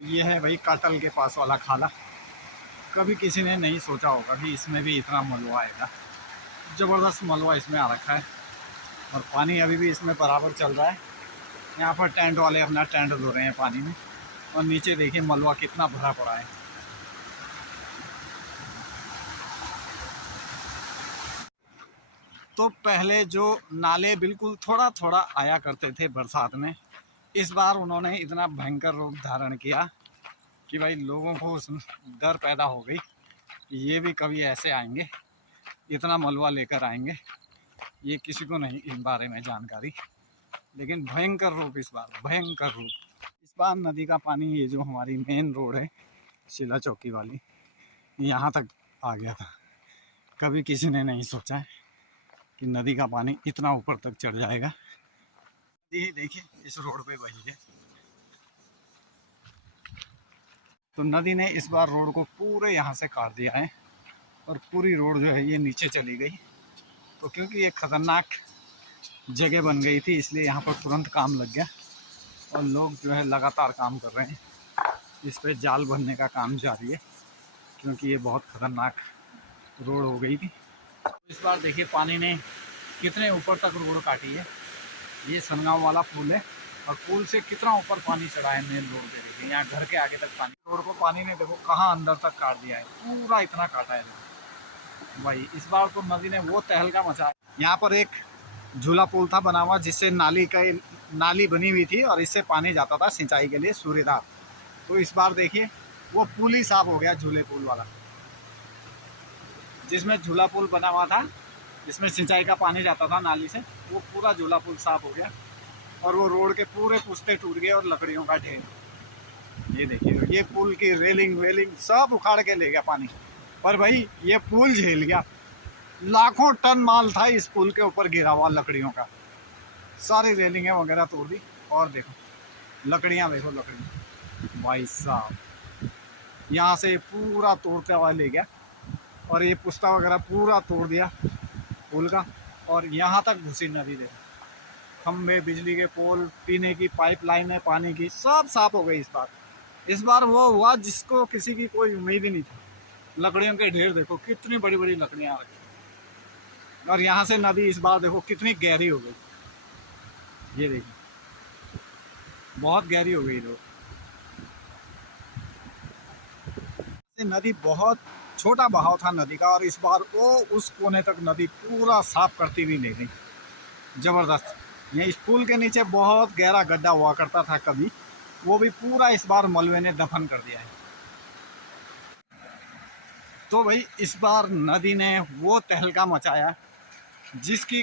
ये है भाई काटल के पास वाला खाला। कभी किसी ने नहीं सोचा होगा कि इसमें भी इतना मलबा आएगा। ज़बरदस्त मलबा इसमें आ रखा है और पानी अभी भी इसमें बराबर चल रहा है। यहाँ पर टेंट वाले अपना टेंट धो रहे हैं पानी में और नीचे देखिए मलबा कितना भरा पड़ा है। तो पहले जो नाले बिल्कुल थोड़ा थोड़ा आया करते थे बरसात में, इस बार उन्होंने इतना भयंकर रूप धारण किया कि भाई लोगों को उस डर पैदा हो गई कि ये भी कभी ऐसे आएंगे, इतना मलबा लेकर आएंगे। ये किसी को नहीं इस बारे में जानकारी, लेकिन भयंकर रूप इस बार, भयंकर रूप। इस बार नदी का पानी, ये जो हमारी मेन रोड है शिला चौकी वाली, यहाँ तक आ गया था। कभी किसी ने नहीं सोचा है कि नदी का पानी इतना ऊपर तक चढ़ जाएगा। ये देखिए इस रोड पे वही है। तो नदी ने इस बार रोड को पूरे यहाँ से काट दिया है और पूरी रोड जो है ये नीचे चली गई। तो क्योंकि ये खतरनाक जगह बन गई थी, इसलिए यहाँ पर तुरंत काम लग गया और लोग जो है लगातार काम कर रहे हैं। इस पे जाल भरने का काम जारी है क्योंकि ये बहुत खतरनाक रोड हो गई थी। इस बार देखिए पानी ने कितने ऊपर तक रोड काटी है। ये सनगांव वाला पुल है और पुल से कितना ऊपर पानी चढ़ा है मेन रोड पे। देखिए यहाँ घर के आगे तक पानी, रोड को पानी ने देखो कहाँ अंदर तक काट दिया है, पूरा इतना काटा है भाई। इस बार तो नदी ने वो तहलका मचा। यहाँ पर एक झूला पुल था बना हुआ जिससे नाली बनी हुई थी और इससे पानी जाता था सिंचाई के लिए सूर्यधार। तो इस बार देखिए वो पुल ही साफ हो गया, झूले पुल वाला जिसमें झूला पुल बना हुआ था, जिसमें सिंचाई का पानी जाता था नाली से, वो पूरा झूला पुल साफ हो गया और वो रोड के पूरे पुस्ते टूट गए और लकड़ियों का ढेर। ये देखिए ये पुल की रेलिंग वेलिंग सब उखाड़ के ले गया पानी। पर भाई ये पुल झेल गया। लाखों टन माल था इस पुल के ऊपर गिरा हुआ लकड़ियों का, सारी रेलिंगें वगैरह तोड़ दी। और देखो लकड़ियाँ, देखो लकड़ियाँ भाई साहब, यहाँ से पूरा तोड़ते हुआ ले गया और ये पुस्ता वगैरह पूरा तोड़ दिया पुल का। और यहाँ तक घुसी नदी, देखो खम्भे, बिजली के पोल, पीने की पाइपलाइन है पानी की, सब साफ हो गई इस बार। इस बार वो हुआ जिसको किसी की कोई उम्मीद ही नहीं थी। लकड़ियों के ढेर देखो, कितनी बड़ी बड़ी लकड़ियाँ आ रही और यहाँ से नदी इस बार देखो कितनी गहरी हो गई। ये देखिए बहुत गहरी हो गई। नदी बहुत छोटा बहाव था नदी का और इस बार वो उस कोने तक नदी पूरा साफ करती हुई ले गई, ज़बरदस्त। ये इस पुल के नीचे बहुत गहरा गड्ढा हुआ करता था कभी, वो भी पूरा इस बार मलबे ने दफन कर दिया है। तो भाई इस बार नदी ने वो तहलका मचाया जिसकी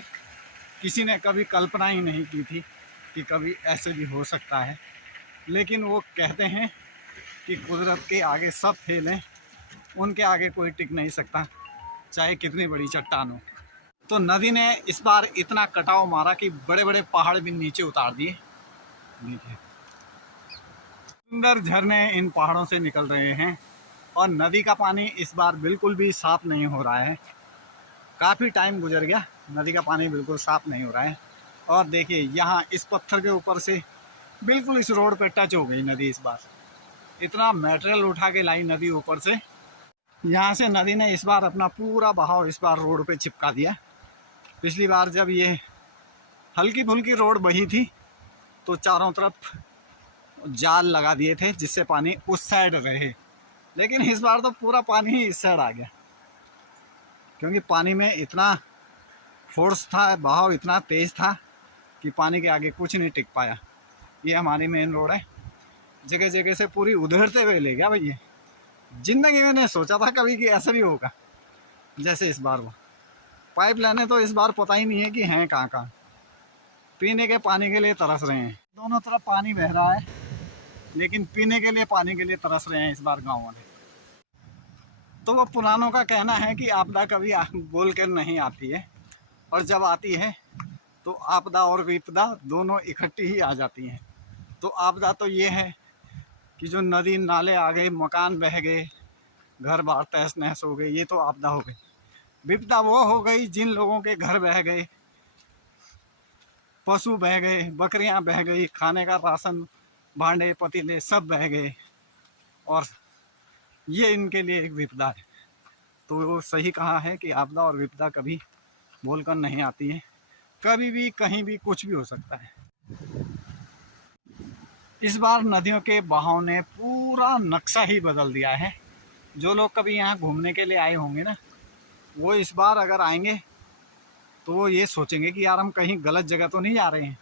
किसी ने कभी कल्पना ही नहीं की थी कि कभी ऐसे भी हो सकता है। लेकिन वो कहते हैं कि कुदरत के आगे सब फेल हैं, उनके आगे कोई टिक नहीं सकता, चाहे कितनी बड़ी चट्टान हो। तो नदी ने इस बार इतना कटाव मारा कि बड़े बड़े पहाड़ भी नीचे उतार दिए। देखिए सुंदर झरने इन पहाड़ों से निकल रहे हैं और नदी का पानी इस बार बिल्कुल भी साफ नहीं हो रहा है। काफ़ी टाइम गुजर गया, नदी का पानी बिल्कुल साफ नहीं हो रहा है। और देखिए यहाँ इस पत्थर के ऊपर से बिल्कुल इस रोड पे टच हो गई नदी। इस बार इतना मटेरियल उठा के लाई नदी ऊपर से, यहाँ से नदी ने इस बार अपना पूरा बहाव इस बार रोड पे चिपका दिया। पिछली बार जब ये हल्की फुल्की रोड बही थी तो चारों तरफ जाल लगा दिए थे जिससे पानी उस साइड रहे, लेकिन इस बार तो पूरा पानी ही इस साइड आ गया क्योंकि पानी में इतना फोर्स था, बहाव इतना तेज़ था कि पानी के आगे कुछ नहीं टिक पाया। ये हमारी मेन रोड है, जगह जगह से पूरी उधेड़ते हुए ले गया भैया। ज़िंदगी में नहीं सोचा था कभी कि ऐसा भी होगा जैसे इस बार हुआ। पाइप लाइनें तो इस बार पता ही नहीं है कि हैं कहाँ कहाँ। पीने के पानी के लिए तरस रहे हैं, दोनों तरफ पानी बह रहा है लेकिन पीने के लिए पानी के लिए तरस रहे हैं इस बार गाँव वाले। तो वो पुरानों का कहना है कि आपदा कभी बोल कर नहीं आती है और जब आती है तो आपदा और विपदा दोनों इकट्ठी ही आ जाती हैं। तो आपदा तो ये है कि जो नदी नाले आ गए, मकान बह गए, घर बार तहस नहस हो गए, ये तो आपदा हो गई। विपदा वो हो गई जिन लोगों के घर बह गए, पशु बह गए, बकरियां बह गई, खाने का राशन, भांडे पतीले सब बह गए। और ये इनके लिए एक विपदा है। तो वो सही कहा है कि आपदा और विपदा कभी बोलकर नहीं आती है, कभी भी कहीं भी कुछ भी हो सकता है। इस बार नदियों के बहाव ने पूरा नक्शा ही बदल दिया है। जो लोग कभी यहाँ घूमने के लिए आए होंगे ना, वो इस बार अगर आएंगे तो वो ये सोचेंगे कि यार हम कहीं गलत जगह तो नहीं जा रहे हैं।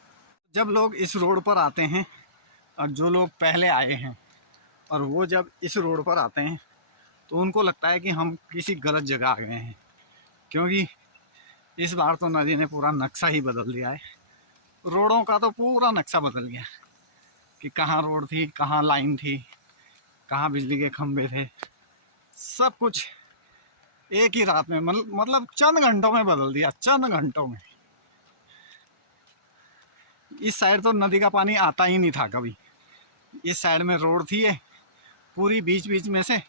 जब लोग इस रोड पर आते हैं, और जो लोग पहले आए हैं और वो जब इस रोड पर आते हैं तो उनको लगता है कि हम किसी गलत जगह आ गए हैं, क्योंकि इस बार तो नदी ने पूरा नक्शा ही बदल दिया है। रोडों का तो पूरा नक्शा बदल गया कि कहाँ रोड थी, कहाँ लाइन थी, कहाँ बिजली के खंभे थे, सब कुछ एक ही रात में मतलब चंद घंटों में बदल दिया, चंद घंटों में। इस साइड तो नदी का पानी आता ही नहीं था कभी। इस साइड में रोड थी ये पूरी, बीच बीच में से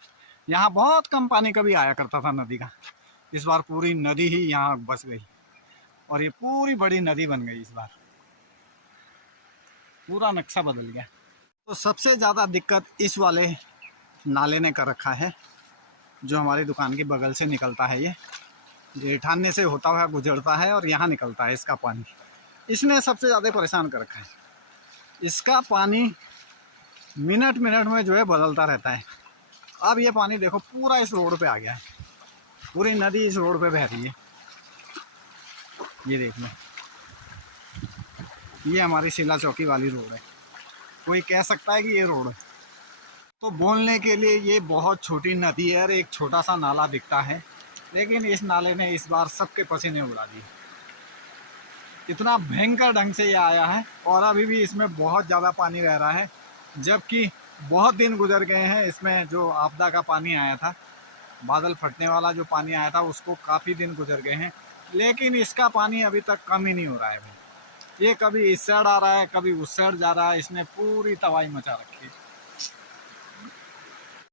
यहाँ बहुत कम पानी कभी आया करता था नदी का। इस बार पूरी नदी ही यहाँ बस गई और ये पूरी बड़ी नदी बन गई। इस बार पूरा नक्शा बदल गया। तो सबसे ज़्यादा दिक्कत इस वाले नाले ने कर रखा है, जो हमारी दुकान के बगल से निकलता है। ये जेठाने से होता हुआ गुजरता है और यहाँ निकलता है इसका पानी। इसने सबसे ज़्यादा परेशान कर रखा है। इसका पानी मिनट मिनट में जो है बदलता रहता है। अब ये पानी देखो पूरा इस रोड पे आ गया है, पूरी नदी इस रोड पे बह रही है। ये देख लो, ये हमारी शिला चौकी वाली रोड है। कोई कह सकता है कि ये रोड है, तो बोलने के लिए ये बहुत छोटी नदी है और एक छोटा सा नाला दिखता है, लेकिन इस नाले ने इस बार सबके पसीने उड़ा दिए। इतना भयंकर ढंग से ये आया है और अभी भी इसमें बहुत ज़्यादा पानी रह रहा है, जबकि बहुत दिन गुजर गए हैं। इसमें जो आपदा का पानी आया था, बादल फटने वाला जो पानी आया था, उसको काफ़ी दिन गुजर गए हैं, लेकिन इसका पानी अभी तक कम ही नहीं हो रहा है भाई। ये कभी इस साइड आ रहा है, कभी उस साइड जा रहा है। इसने पूरी तबाही मचा रखी है।